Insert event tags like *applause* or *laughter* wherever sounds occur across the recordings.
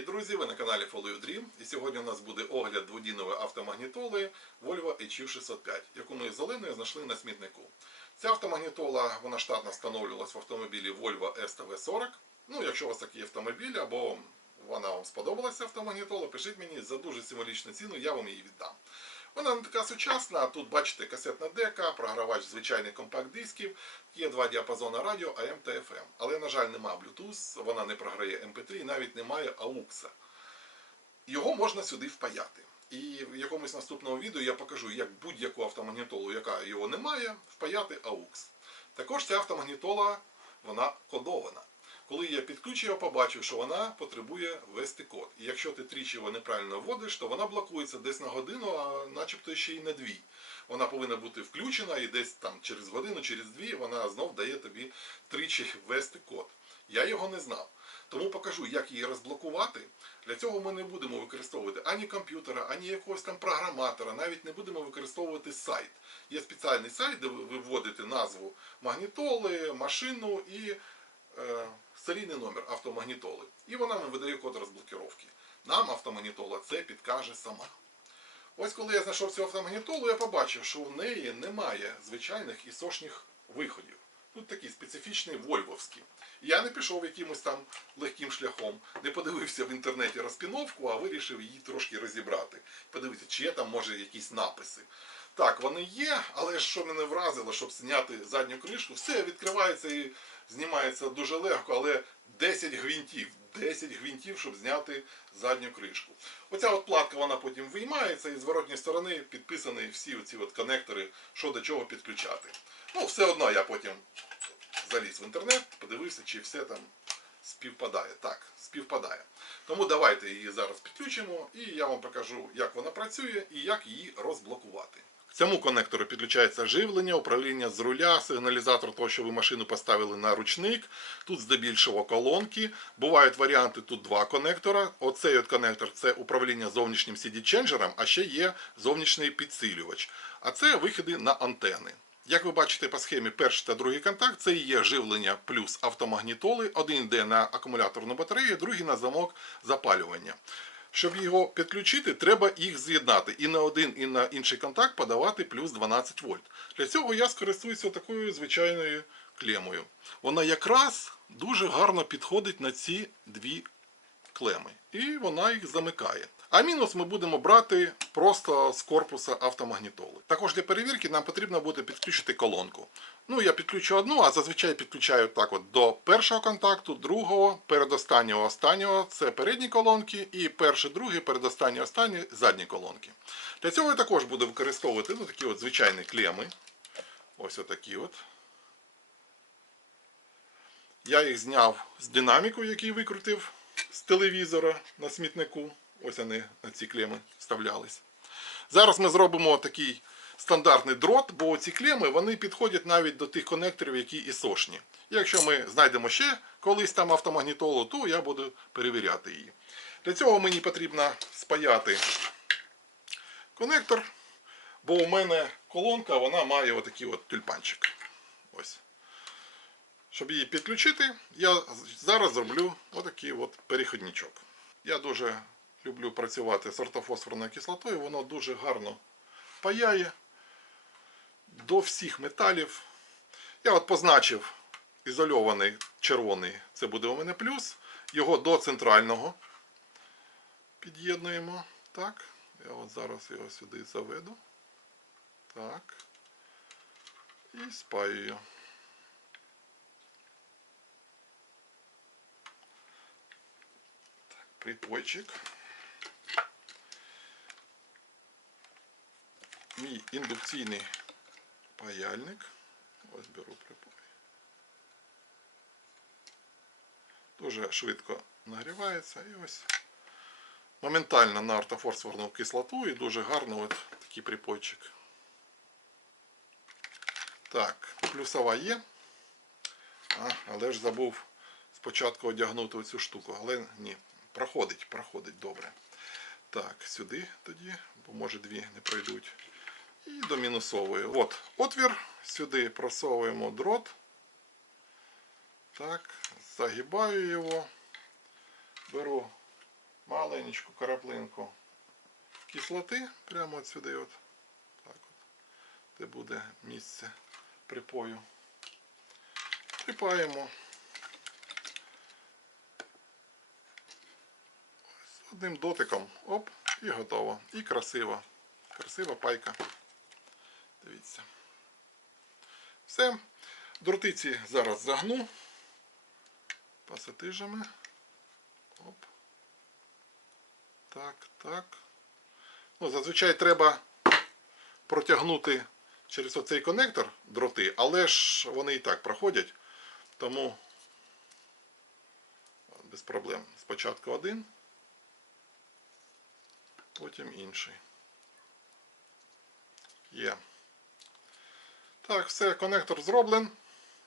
Привіт, друзі! Ви на каналі Follow Dream. І сьогодні у нас буде огляд дводінової автомагнітоли Volvo HU605, яку ми з Оленою знайшли на смітнику. Ця автомагнітола вона штатно встановлювалась в автомобілі Volvo STV40. Ну, якщо у вас такий автомобіль або вона вам сподобалася автомагнітола, пишіть мені за дуже символічну ціну, я вам її віддам. Вона не така сучасна. Тут бачите касетна дека, програвач звичайних компакт-дисків, є два діапазони радіо AM та FM. Але, на жаль, немає Bluetooth, вона не програє MP3 і навіть немає AUX. Його можна сюди впаяти. І в якомусь наступному відео я покажу, як будь-яку автомагнітолу, яка його не має, впаяти AUX. Також ця автомагнітола вона кодована. Коли я підключив, я побачив, що вона потребує ввести код. І якщо ти тричі його неправильно вводиш, то вона блокується десь на годину, а начебто ще й на дві. Вона повинна бути включена і десь там через годину, через дві вона знов дає тобі тричі ввести код. Я його не знав. Тому покажу, як її розблокувати. Для цього ми не будемо використовувати ані комп'ютера, ані якогось там програматора, навіть не будемо використовувати сайт. Є спеціальний сайт, де ви вводите назву магнітоли, машину і серійний номер автомагнітоли. І вона нам видає код розблокировки. Нам автомагнітола це підкаже сама. Ось коли я знайшов цю автомагнітолу, я побачив, що в неї немає звичайних ісошних виходів. Тут такі специфічні вольвовські. Я не пішов якимось там легким шляхом, не подивився в інтернеті розпіновку, а вирішив її трошки розібрати. Подивитися, чи є там може якісь написи. Так, вони є, але що мене вразило, щоб зняти задню кришку, все відкривається і знімається дуже легко, але 10 гвинтів. 10 гвинтів, щоб зняти задню кришку. Оця от платка вона потім виймається і з воротньої сторони підписані всі оці от конектори, що до чого підключати. Ну, все одно я потім заліз в інтернет, подивився, чи все там співпадає. Так, співпадає. Тому давайте її зараз підключимо і я вам покажу, як вона працює і як її розблокувати. Цьому конектору підключається живлення, управління з руля, сигналізатор того, що ви машину поставили на ручник. Тут здебільшого колонки. Бувають варіанти тут два конектора. Оцей от конектор це управління зовнішнім CD-ченджером, а ще є зовнішній підсилювач. А це виходи на антени. Як ви бачите по схемі, перший та другий контакт це і є живлення плюс автомагнітоли. Один йде на акумуляторну батарею, другий на замок запалювання. Щоб його підключити, треба їх з'єднати і на один, і на інший контакт подавати плюс 12 вольт. Для цього я скористуюся такою звичайною клемою. Вона якраз дуже гарно підходить на ці дві клеми. І вона їх замикає. А мінус ми будемо брати просто з корпуса автомагнітоли. Також для перевірки нам потрібно буде підключити колонку. Ну, я підключу одну, а зазвичай підключаю так от до першого контакту, другого, передостаннього, останнього це передні колонки, і перший, другий, передостанній, останні задні колонки. Для цього я також буду використовувати ну, такі от звичайні клеми. Ось отакі от. Я їх зняв з динаміку, який викрутив з телевізора на смітнику. Ось вони ці клеми вставлялись. Зараз ми зробимо такий стандартний дрот, бо ці клеми вони підходять навіть до тих конекторів, які ісошні. Якщо ми знайдемо ще колись там автомагнітолу, то я буду перевіряти її. Для цього мені потрібно спаяти конектор, бо у мене колонка вона має отакий от тюльпанчик. Ось. Щоб її підключити, я зараз зроблю отакий от переходничок. Я дуже люблю працювати з ортофосфорною кислотою, воно дуже гарно паяє до всіх металів. Я от позначив ізольований червоний, це буде у мене плюс. Його до центрального під'єднуємо. Так. Я от зараз його сюди заведу. Так. І спаюю. Так, припойчик. Мій індукційний паяльник. Ось беру припой. Дуже швидко нагрівається і ось моментально на ортофосфорну кислоту і дуже гарно от такий припойчик. Так, плюсова є. А, але ж забув спочатку одягнути оцю штуку, але ні, проходить, проходить добре. Так, сюди тоді, бо може дві не пройдуть. І до мінусової. От отвір, сюди просовуємо дрот. Так, загибаю його, беру маленечку краплинку кислоти прямо от сюди, от. Так от, де буде місце припою. Припаємо. Одним дотиком. Оп, і готово. І красиво. Красива пайка. Дивіться. Все. Дротиці зараз загну. Пасатижами. Оп. Так, так. Ну, зазвичай треба протягнути через оцей конектор дроти, але ж вони і так проходять. Тому без проблем. Спочатку один, потім інший. Є. Так, все, конектор зроблен.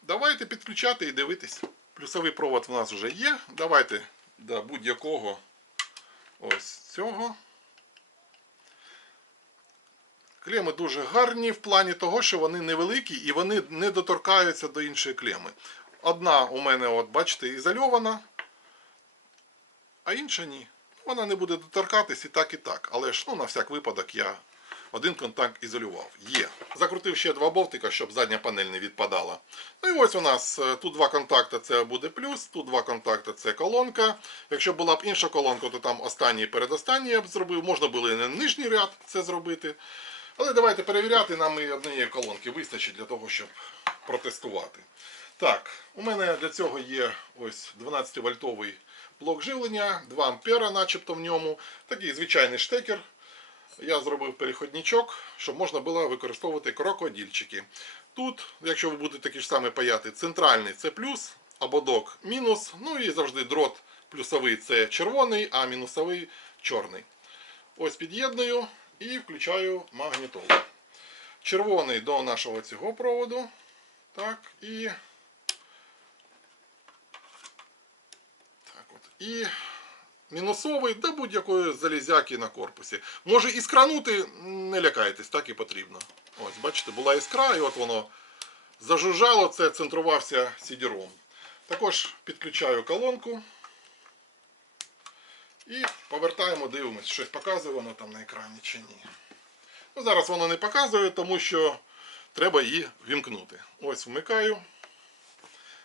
Давайте підключати і дивитись. Плюсовий провод в нас вже є. Давайте до будь-якого ось цього. Клеми дуже гарні в плані того, що вони невеликі і вони не доторкаються до іншої клеми. Одна у мене, от, бачите, ізольована, а інша ні. Вона не буде доторкатись і так, і так. Але ж ну, на всяк випадок я один контакт ізолював. Є. Закрутив ще два болтика, щоб задня панель не відпадала. Ну і ось у нас е, тут два контакти це буде плюс, тут два контакти це колонка. Якщо була б інша колонка, то там останній і передостанній я б зробив. Можна було і на нижній ряд це зробити. Але давайте перевіряти, нам і однієї колонки вистачить для того, щоб протестувати. Так, у мене для цього є ось 12-вольтовий блок живлення, 2 ампера начебто в ньому. Такий звичайний штекер. Я зробив переходничок, щоб можна було використовувати крокодільчики. Тут, якщо ви будете такі ж самі паяти, центральний це плюс, ободок мінус. Ну і завжди дрот плюсовий це червоний, а мінусовий чорний. Ось під'єдную і включаю магнітолу. Червоний до нашого цього проводу. Так, і. Так от. І мінусовий до будь-якої залізяки на корпусі. Може іскранути, не лякайтесь, так і потрібно. Ось, бачите, була іскра, і от воно зажужжало, це центрувався сідіром. Також підключаю колонку. І повертаємо, дивимось, щось показує воно там на екрані чи ні. Ну, зараз воно не показує, тому що треба її вімкнути. Ось вмикаю.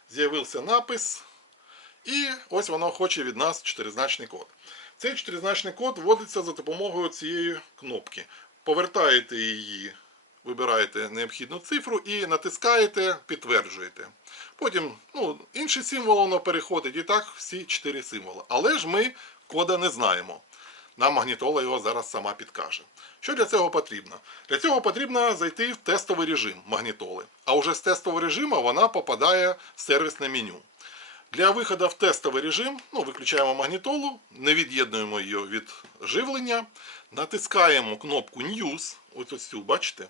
З'явився напис. І ось воно хоче від нас чотиризначний код. Цей чотиризначний код вводиться за допомогою цієї кнопки. Повертаєте її, вибираєте необхідну цифру і натискаєте, підтверджуєте. Потім ну, інший символ воно переходить. І так всі чотири символи. Але ж ми кода не знаємо. Нам магнітола його зараз сама підкаже. Що для цього потрібно? Для цього потрібно зайти в тестовий режим магнітоли. А вже з тестового режиму вона попадає в сервісне меню. Для виходу в тестовий режим ну, виключаємо магнітолу, не від'єднуємо її від живлення, натискаємо кнопку News, ось ось цю, бачите?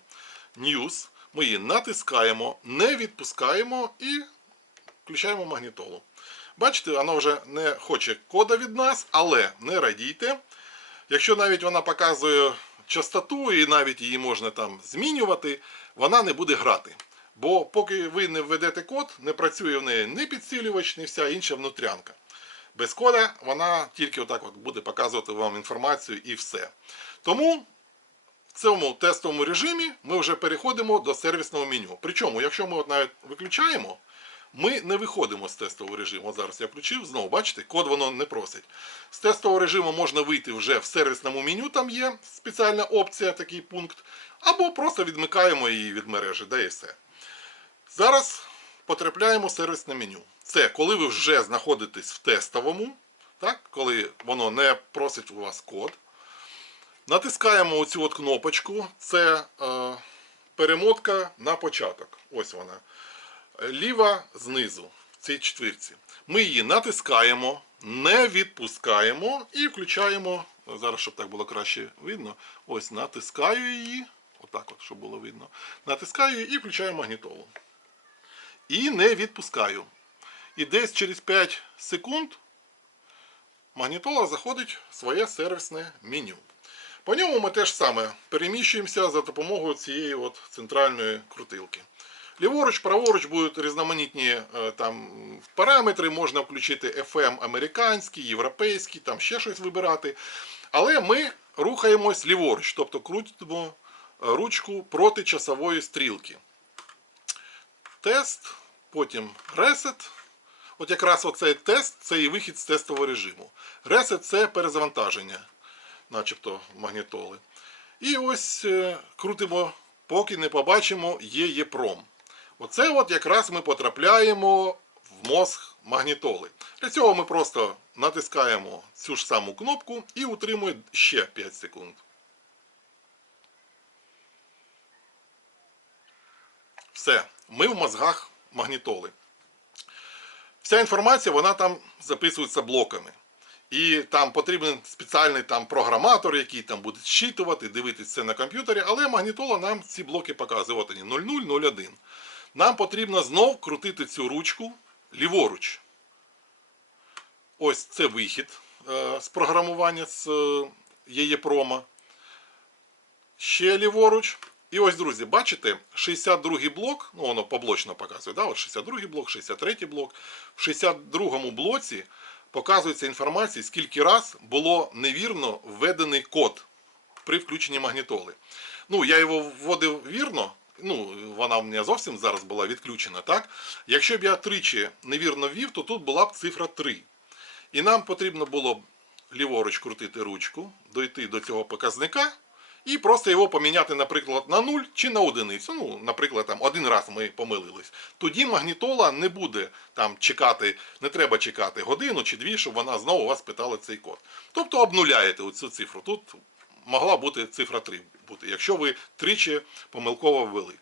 News. Ми її натискаємо, не відпускаємо і включаємо магнітолу. Бачите, вона вже не хоче кода від нас, але не радійте. Якщо навіть вона показує частоту і навіть її можна там змінювати, вона не буде грати. Бо поки ви не введете код, не працює в неї ні підсилювач, ні вся інша внутрянка. Без кода вона тільки отак от буде показувати вам інформацію і все. Тому в цьому тестовому режимі ми вже переходимо до сервісного меню. Причому, якщо ми от навіть виключаємо, ми не виходимо з тестового режиму. От зараз я включив, знову бачите, код воно не просить. З тестового режиму можна вийти вже в сервісному меню, там є спеціальна опція, такий пункт, або просто відмикаємо її від мережі, де і все. Зараз потрапляємо в сервісне меню. Це коли ви вже знаходитесь в тестовому, так, коли воно не просить у вас код. Натискаємо оцю от кнопочку, це е, перемотка на початок. Ось вона. Ліва знизу, в цій четвірці. Ми її натискаємо, не відпускаємо і включаємо. Зараз, щоб так було краще видно. Ось натискаю її. Отак от, щоб було видно. Натискаю і включаю магнітолу. І не відпускаю. І десь через 5 секунд магнітола заходить в своє сервісне меню. По ньому ми теж саме переміщуємося за допомогою цієї от центральної крутилки. Ліворуч, праворуч будуть різноманітні е, там параметри, можна включити FM американський, європейський, там ще щось вибирати. Але ми рухаємось ліворуч, тобто крутимо е, ручку проти часової стрілки. Тест, потім ресет. От якраз оцей тест це і вихід з тестового режиму. Ресет це перезавантаження, начебто магнітоли. І ось е, крутимо, поки не побачимо ЄЄПРОМ. Оце от якраз ми потрапляємо в мозг магнітоли. Для цього ми просто натискаємо цю ж саму кнопку і утримуємо ще 5 секунд. Все, ми в мозгах магнітоли. Вся інформація вона там записується блоками. І там потрібен спеціальний там програматор, який там буде зчитувати, дивитися це на комп'ютері, але магнітола нам ці блоки показує. От вони 0001. Нам потрібно знов крутити цю ручку ліворуч. Ось це вихід е, з програмування з е, ЄЄПРОМа. Ще ліворуч. І ось, друзі, бачите, 62-й блок, ну воно поблочно показує, да? от 62-й блок, 63-й блок. В 62-му блоці показується інформація, скільки раз було невірно введений код при включенні магнітоли. Ну, я його вводив вірно, ну, вона в мене зовсім зараз була відключена, так? Якщо б я тричі невірно ввів, то тут була б цифра 3. І нам потрібно було б ліворуч крутити ручку, дойти до цього показника і просто його поміняти, наприклад, на 0 чи на одиницю. Ну, наприклад, там один раз ми помилились. Тоді магнітола не буде там чекати, не треба чекати годину чи дві, щоб вона знову вас питала цей код. Тобто обнуляєте оцю цифру. Тут могла бути цифра 3 бути, якщо ви тричі помилково ввели.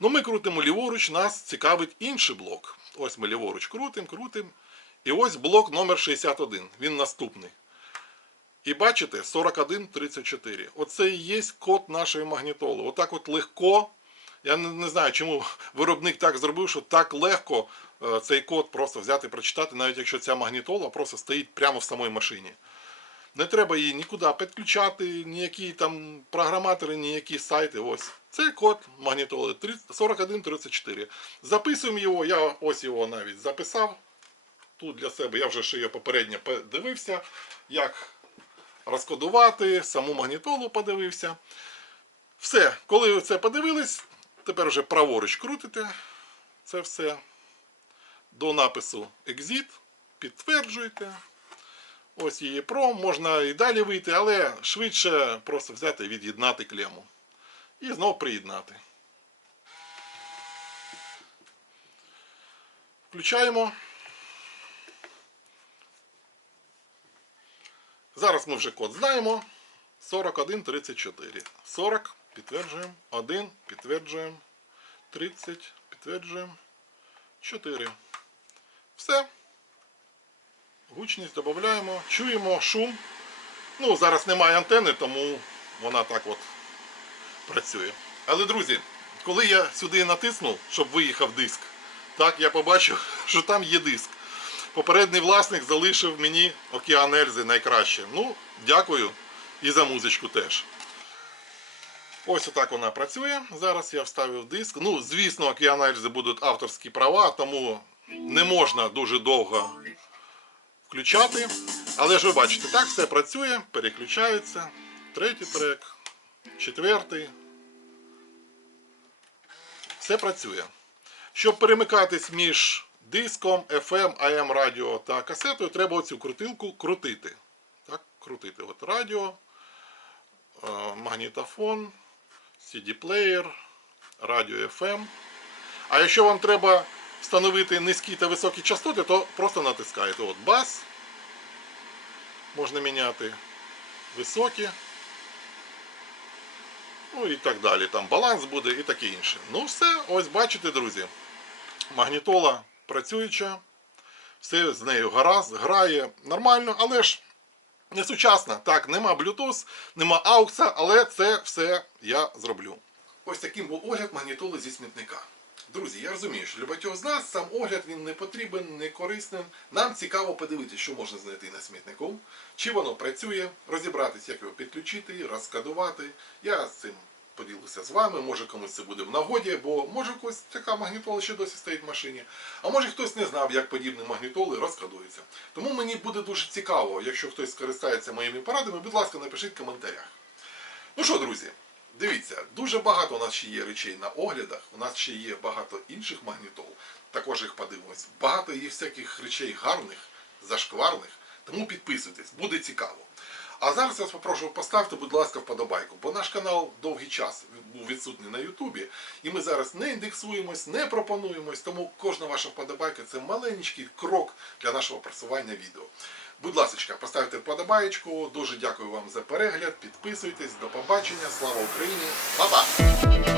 Ну, ми крутимо ліворуч, нас цікавить інший блок. Ось ми ліворуч крутимо, крутимо. І ось блок номер 61. Він наступний. І бачите, 4134. Оце і є код нашої магнітоли. Отак от легко. Я не, знаю, чому виробник так зробив, що так легко е, цей код просто взяти і прочитати, навіть якщо ця магнітола просто стоїть прямо в самій машині. Не треба її нікуди підключати, ніякі там програматори, ніякі сайти. Ось. Це код магнітоли 4134. Записуємо його, я ось його навіть записав. Тут для себе я вже ще його попередньо подивився, як розкодувати, саму магнітолу подивився. Все, коли це подивились, тепер вже праворуч крутите це все до напису Exit, підтверджуєте. Ось її пром, можна і далі вийти, але швидше просто взяти і від'єднати клему. І знову приєднати. Включаємо. Зараз ми вже код знаємо. 4134. 40 підтверджуємо. 1 підтверджуємо. 30 підтверджуємо. 4. Все. Гучність додаємо. Чуємо шум. Ну, зараз немає антени, тому вона так от працює. Але, друзі, коли я сюди натиснув, щоб виїхав диск, так я побачив, *laughs* що там є диск. Попередній власник залишив мені океан Ельзи найкраще. Ну, дякую і за музичку теж. Ось отак вона працює. Зараз я вставив диск. Ну, звісно, океан Ельзи будуть авторські права, тому не можна дуже довго включати. Але ж ви бачите, так все працює, переключається. Третій трек, четвертий. Все працює. Щоб перемикатись між диском, FM, AM радіо та касетою, треба оцю крутилку крутити. Так, крутити. От радіо, е, магнітофон, CD-плеєр, радіо FM. А якщо вам треба встановити низькі та високі частоти, то просто натискаєте от бас. Можна міняти високі. Ну і так далі. Там баланс буде і таке інше. Ну все, ось бачите, друзі. Магнітола працююча. Все з нею гаразд, грає нормально, але ж не сучасна. Так, нема Bluetooth, нема AUX, але це все я зроблю. Ось таким був огляд магнітоли зі смітника. Друзі, я розумію, що для багатьох з нас сам огляд він не потрібен, не корисним. Нам цікаво подивитися, що можна знайти на смітнику, чи воно працює, розібратися, як його підключити, розкадувати. Я з цим поділюся з вами, може комусь це буде в нагоді, бо може когось така магнітола ще досі стоїть в машині. А може хтось не знав, як подібні магнітоли розкладуються. Тому мені буде дуже цікаво, якщо хтось скористається моїми порадами, будь ласка, напишіть в коментарях. Ну що, друзі, дивіться, дуже багато у нас ще є речей на оглядах. У нас ще є багато інших магнітол. Також їх подивимось. Багато є всяких речей гарних, зашкварних. Тому підписуйтесь, буде цікаво. А зараз я вас попрошу поставте, будь ласка, вподобайку, бо наш канал довгий час був відсутній на Ютубі, і ми зараз не індексуємось, не пропонуємось, тому кожна ваша вподобайка це маленький крок для нашого просування відео. Будь ласка, поставте вподобаєчку. Дуже дякую вам за перегляд. Підписуйтесь, до побачення. Слава Україні! Па-па!